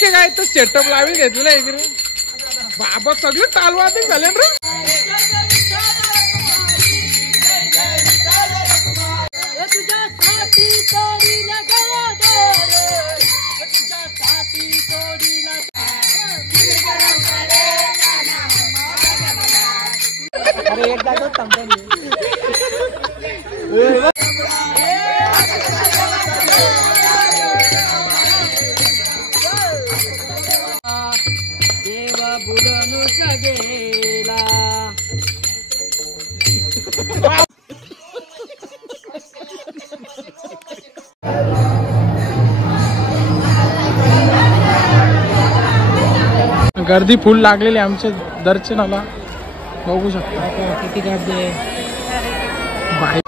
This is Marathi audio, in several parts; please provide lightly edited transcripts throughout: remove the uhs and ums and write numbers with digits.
ओके काय तर सेटअप लावी घेतलेलं इकडे बाबा सगळे तालवादक झाले रे. अरे एक जागो थांबतो देव बुडून गेला. गर्दी फुल लागलेली आमच्या दर्शनाला बघू शकता किती गर्दी आहे. बाय.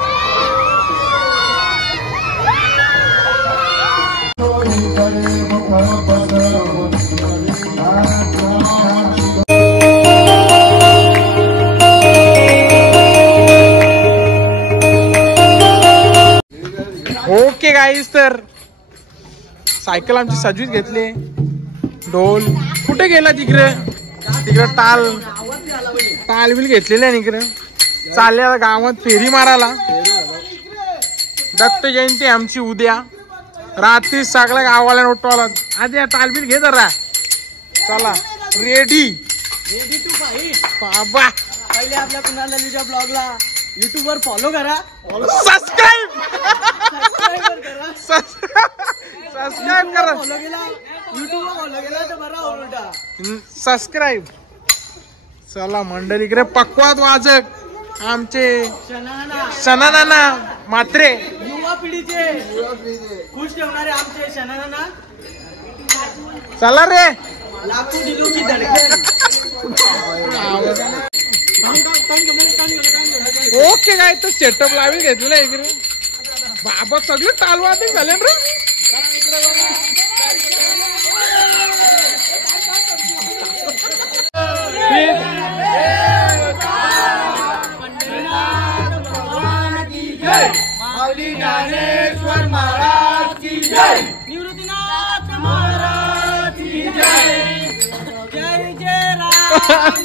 ओके गाईस तर सायकल आमची सजवीत घेतली. ढोल कुठे गेला तिकडे तिकडे ताल बिल घेतलेले आहे इकडे. चालले आता गावात फेरी मारायला. दत्त जयंती आमची उद्या रात्री सगळ्या गावाला उठवाला. आधी या तालबिल घे जरा. चला रेडी टू फाईट. बाबा पहिले आपल्या कुणाला ब्लॉगला युट्यूब वर फॉलो करा. सबस्क्राईब करा. फॉलो केला युट्यूब वर फॉलो केला तर बरा उलटा सबस्क्राईब. चला मंडळी इकडे पक्वाद वाजक आमचे शनाना मात्रे युवा पिढीचे खुश ठेवणारे आमचे शनाना. चला रे. लाखो दिलो की धडकन. ओके काय तर सेटअप लावी घेतलेलं इकडे बाबा सगळे तालवादक झाले रे. माऊली ज्ञानेश्वर महाराज की जय. निवृत्तीनाथ महाराज की जय. जय जय राम.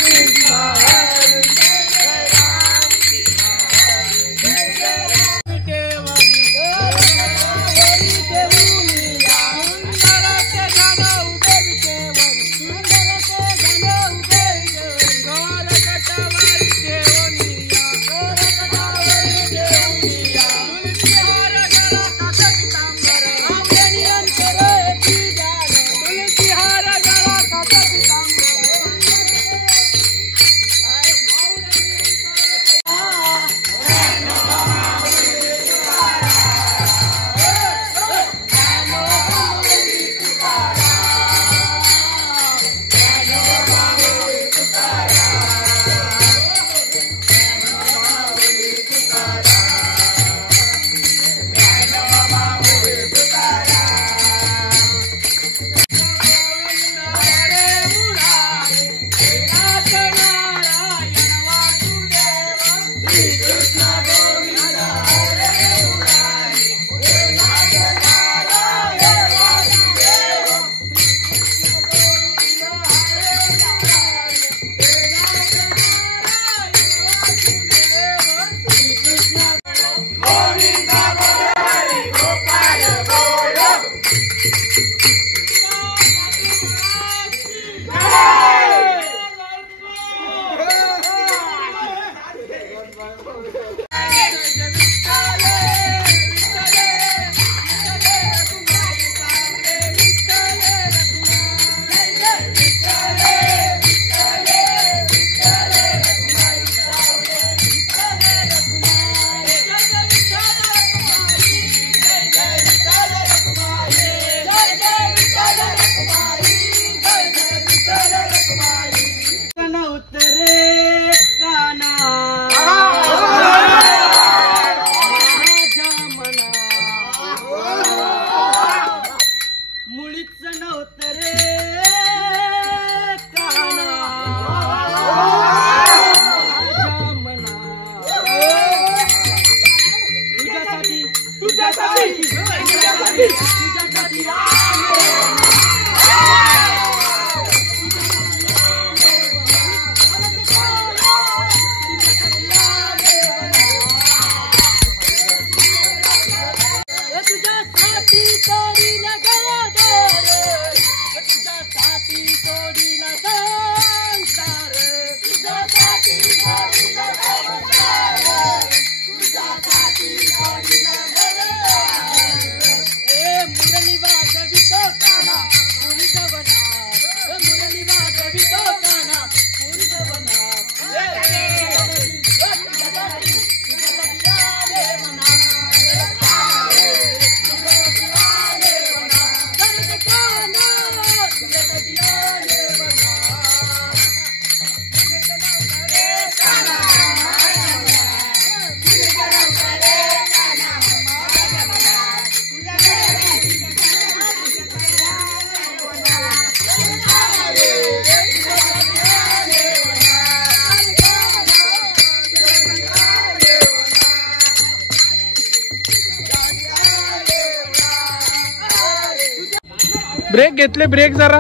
घेतले ब्रेक जरा.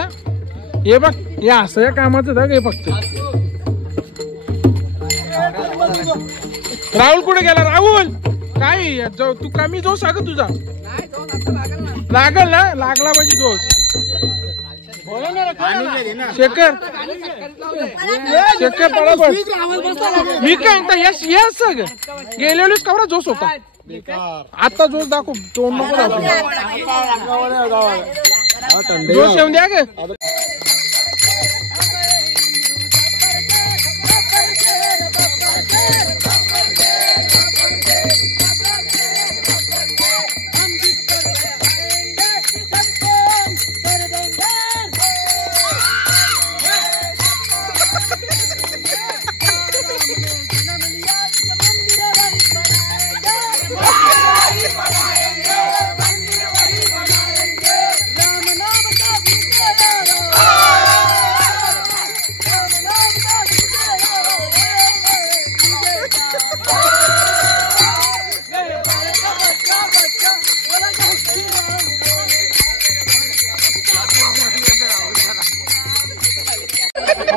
हे बघ हे असं या कामाचं बघ हे फक्त. राहुल कुठे गेला? राहुल काय तू कमी जोश अगं तुझा लागल ना. लागला पाहिजे जोश. शेखर शेखर बरोबर. मी काय म्हणता यश यश गेल्या वेळेस कवरा जोश होता. आता जोश दाखव. तोंड नको दाखव. जोश येऊन द्या ग.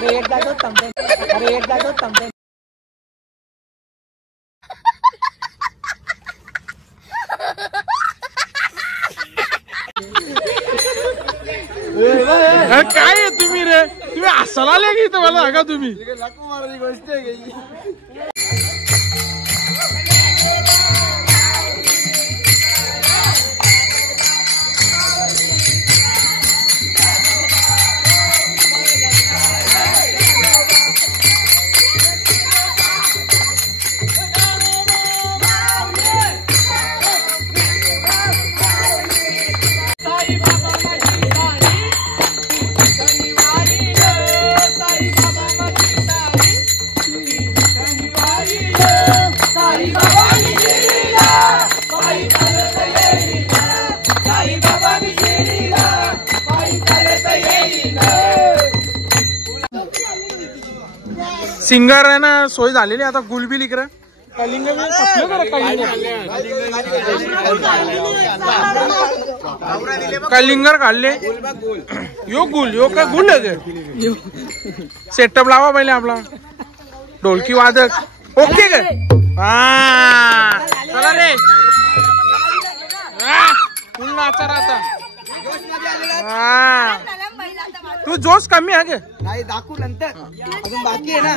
अरे एक जागो तमते. काय आहे तुम्ही रे? तुम्ही हसायला आले की इथं मला सांगा तुम्ही. गोष्ट आहे. सिंगर आहे ना सोय झालेली. आता गुलबिल इकडे कलिंगर काढले. यो गुल यो काय गुल सेटअप लावा पहिले आपला. ढोलकी वादक ओके का? हा चला रे फुल नाचा आता. हा तू जोश कमी आहे ग. नाही दाखवू नंतर अजून बाकी आहे ना.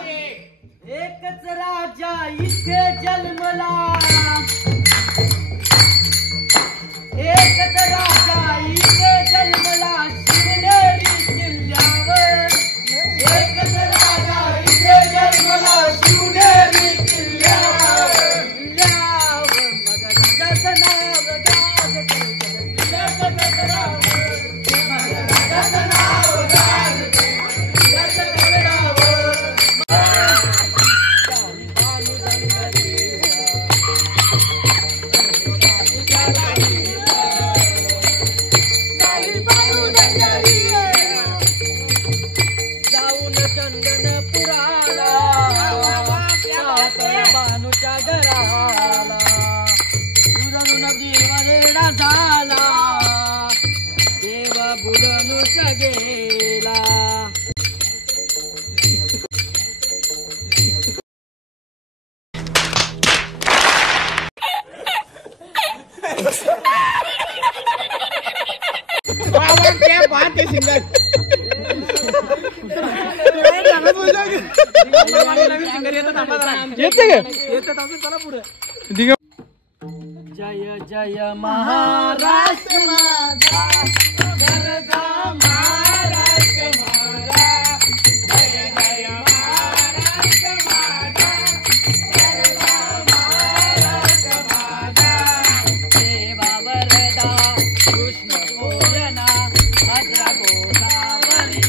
एकच राजा इथे जन्मला, एकच राजा इथे जन्मला शिवनेरी किल्ल्यावर, एकच राजा इथे जन्मला शिवनेरी किल्ल्यावर, किल्ल्यावर मग राजाचं नाव गाजते, किल्ल्याचं गजरावर, मग राजाचं नाव गाजते, किल्ल्याचं गजरावर. जाऊन चंदनपुराला बानूच्या घराला उजळून देव रेडा झाला, देव बुडूनच गेला. क्या बात है सिंगर. येते का? ठीक आहे. जय जय महाराष्ट्र माझा, गरजा महाराष्ट्र माझा, जय जय महाराष्ट्र माझा, गरजा महाराष्ट्र माझा. देवा वरदा कृष्ण पूजना भद्र गोदावरी,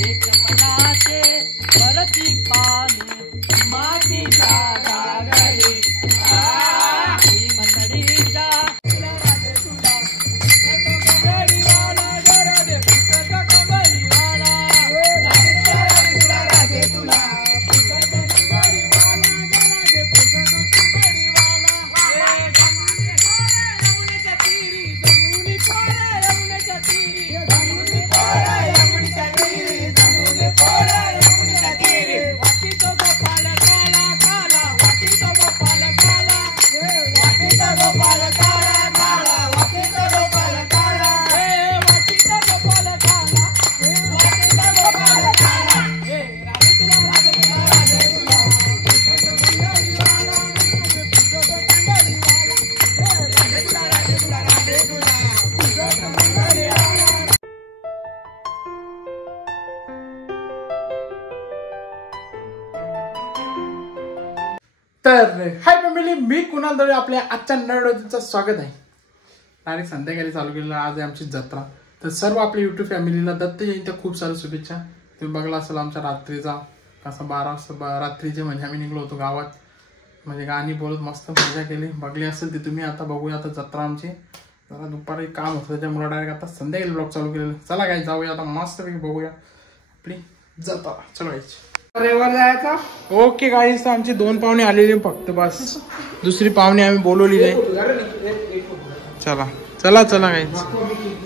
एक मनाचे परती पाणी मातीच्या घागरी. तर हाय फॅमिली, मी कुणाल दळे. आपल्या आजच्या नरडोजीचं स्वागत आहे. डायरेक्ट संध्याकाळी चालू केलेलं. आज आहे आमची जत्रा. तर सर्व आपल्या युट्यूब फॅमिलीला दत्त जयंती खूप साऱ्या शुभेच्छा. तुम्ही बघला असेल आमच्या रात्रीचा कसा 12 वाजता रात्रीचे म्हणजे आम्ही निघलो होतो गावात, म्हणजे गाणी बोलत मस्त मजा केली. बघली असेल ती तुम्ही. आता बघूया आता जत्रा आमची. जरा दुपारी काम होतं त्याच्यामुळे डायरेक्ट आता संध्याकाळी ब्लॉग चालू केलेलं. चला काय जाऊया आता मस्तपैकी बघूया आपली जत्रा. चला रेवर जायचा. ओके गाईस, तर आमची 2 पाहुणे आलेली फक्त, बस. दुसरी पाहुणे आम्ही बोलवली नाही. चला चला चला गाईस,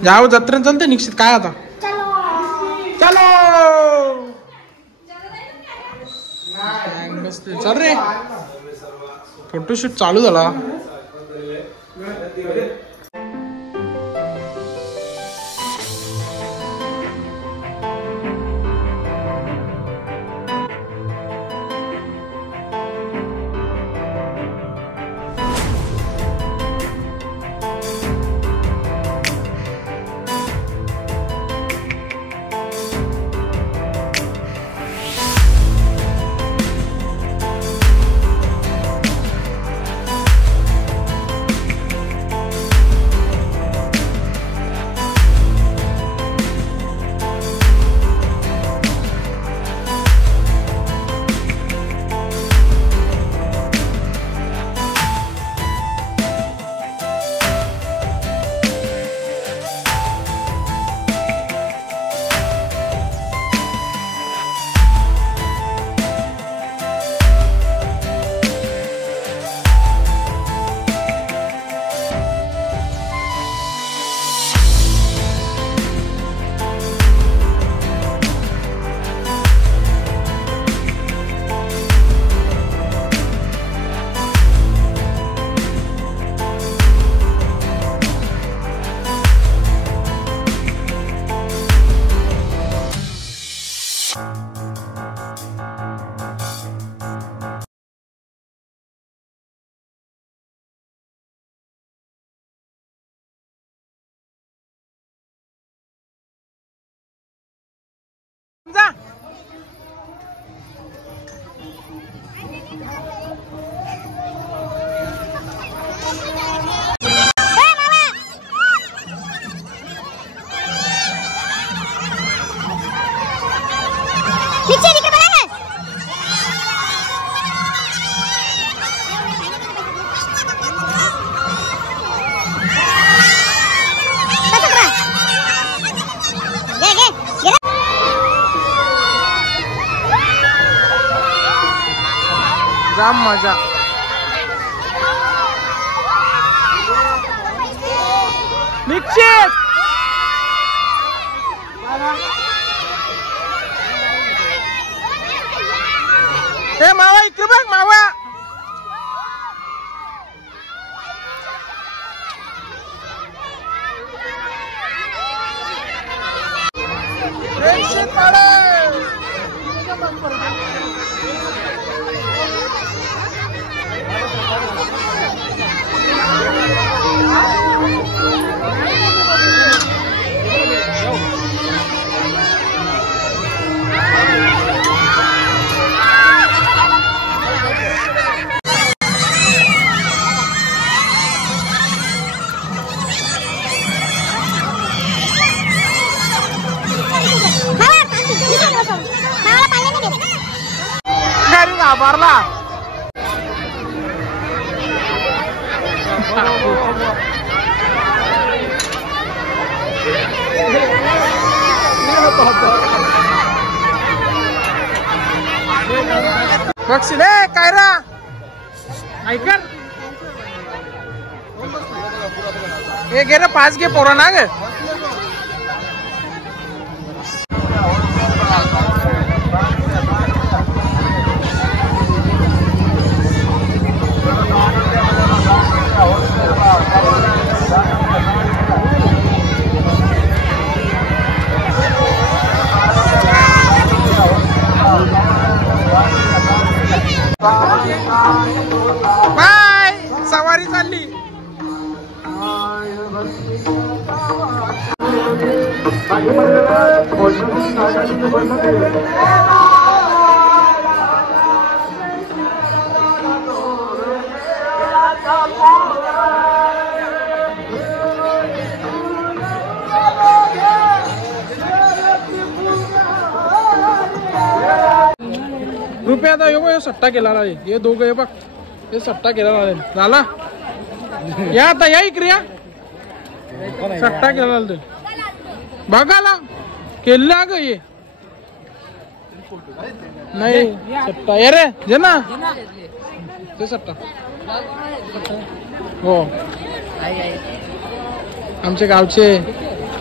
जाऊ जत्रेत चालते निश्चित. काय आता चलो चल रे. फोटोशूट चालू झाला. जा. जाम मजा. निश्चित ए मावा इकडे बघ मावा. घाबरला. बक्षी रे काय रा ऐकर हे घे रे 5 घे पोरा ना ग. बाय सवारी चालली. रुपये आता हे सट्टा केला हे दोघं हे बघ हे सट्टा केला झाला. या आता या इकडे या सट्टा केला ते बघाला केला ग ये नाही सट्टा ये रे जे ना ते सट्टा हो. आमचे गावचे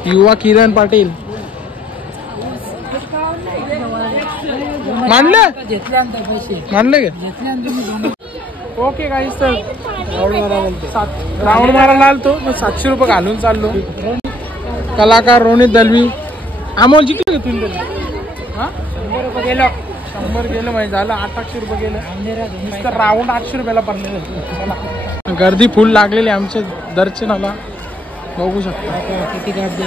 युवा किरण पाटील मानले मानले गे. ओके गाईस तर राऊंड मारायला आलतो 700 रुपये घालून चाललो. कलाकार रोनित दलवी अमोल जिंकले का तुम्ही? 100 रुपये गेलो 100 गेलं म्हणजे झालं 800 रुपये गेलं. राऊंड 800 रुपयाला पडले. गर्दी फुल लागलेली आमच्या दर्शनाला बघू शकता. किती गर्दी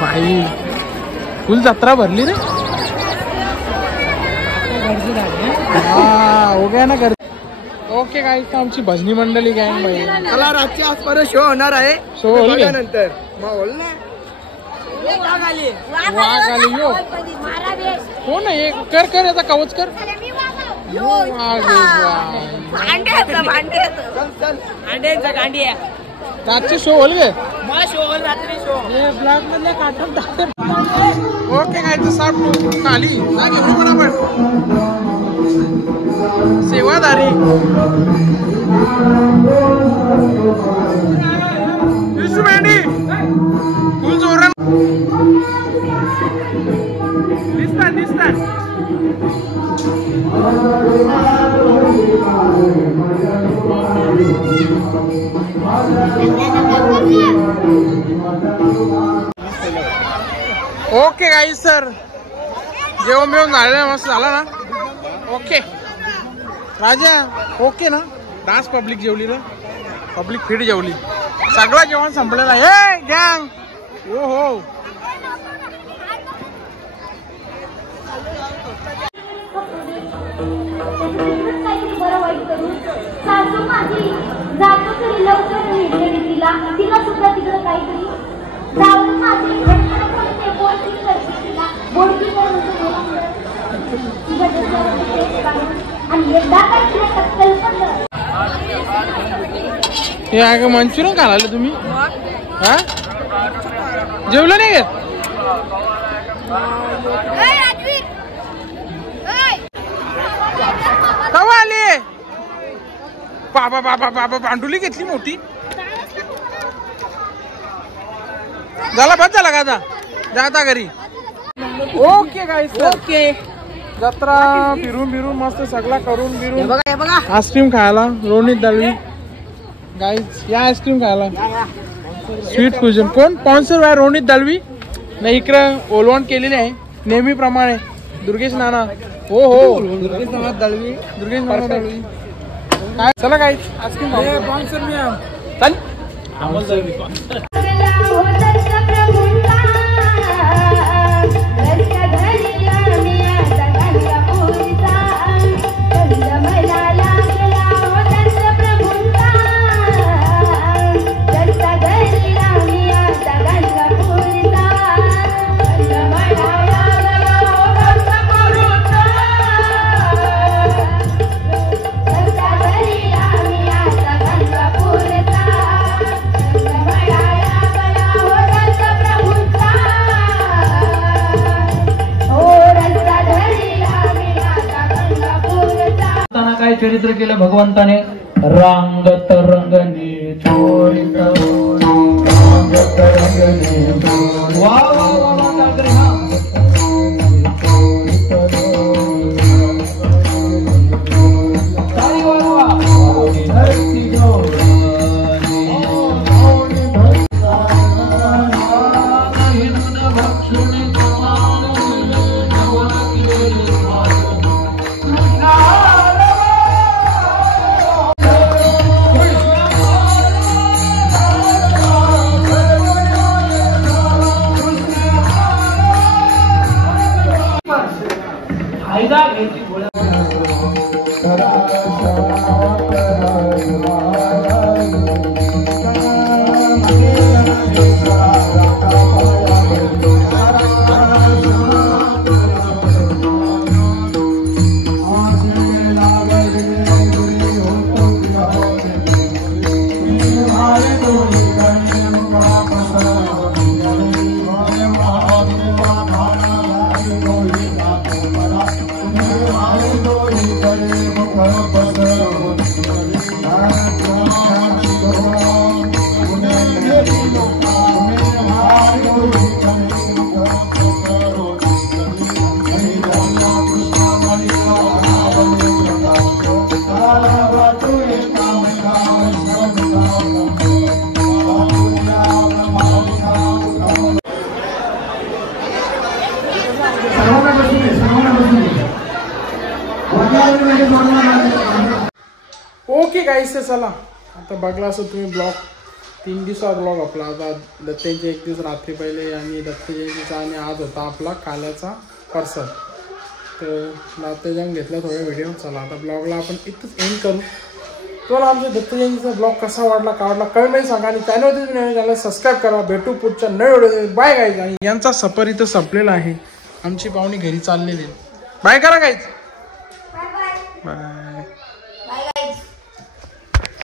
बाई फुल जत्रा भरली रे. हो गया ना गर्दी. ओके गाईस आमची भजनी मंडळी गँग बाई चला रातच्या आसपास शो होणार आहे. शो नंतर वाघ आली यो कोण आहे कर कर याचा कवच कर. रातचे शो होल गे ब्लॉग मधले काठून टाकते. ओके गाईचं साप खाली ना घेऊन पण सेवादारी विशू मेंढी फुल जोरान दिसतात दिसतात. ओके गाईस सर जेवण बिवून झालेलं मस्त झाला ना. ओके राजा ओके ना. डान्स पब्लिक जेवली ना पब्लिक फिट जेवली सगळं जेवण संपलेलं आहे गँग. हो हो काहीतरी बरं वाईट करून सासू माझी जातो तरी लवकर तिला तिला सुद्धा तिकडं काहीतरी जाऊन माझी घटना बोलते बोलती करते तिला बोलती करून आणि एकदा काय तिला टक्कल पण हे अगं मंचुरियन खाला तुम्ही हा जेवलं नाही घेत कवा आले बाबा बाबा बाबा भांडुली घेतली मोठी झाला बस झाला का आता जाता घरी ओके गाईस ओके जत्रा फिरून फिरून मस्त सगळा करून फिरून आईस्क्रीम खायला रोनित दळवी गाईस या आईस्क्रीम खायला स्वीट फ्युजन कोण स्पॉन्सर आहे रोनित दळवी नाही इकडं ओलवण केलेली आहे नेहमीप्रमाणे दुर्गेश नाना हो हो दुर्गेश नाना दळवी दुर्गेश नाना दळवी काय चला गाईस आईस्क्रीम स्पॉन्सर मी चल अमोल दळवी काय चरित्र केलं भगवंताने रांगत रंगने चोरित रांगत रंगने वा वा वा ओके गाईस चला आता बघला असं तुम्ही ब्लॉग 3 दिवसाचा ब्लॉग आपला आता दत्तांचे 1 दिवस रात्री पहिले आणि दत्त जयंतीचा आणि आज होता आपला काल्याचा परसर तर दत्तजयंती घेतला थोडा व्हिडिओ चला आता ब्लॉगला आपण इथंच एंड करू तुम्हाला आमच्या दत्त जयंतीचा ब्लॉग कसा वाटला का वाटला कमेंट सांगा आणि चॅनल सबस्क्राईब करा भेटू पुढच्या नवीन व्हिडिओ बाय गाईज आणि यांचा सफर इथं संपलेला आहे आमची पाहुणी घरी चाललेली बाय करा गाईज बाय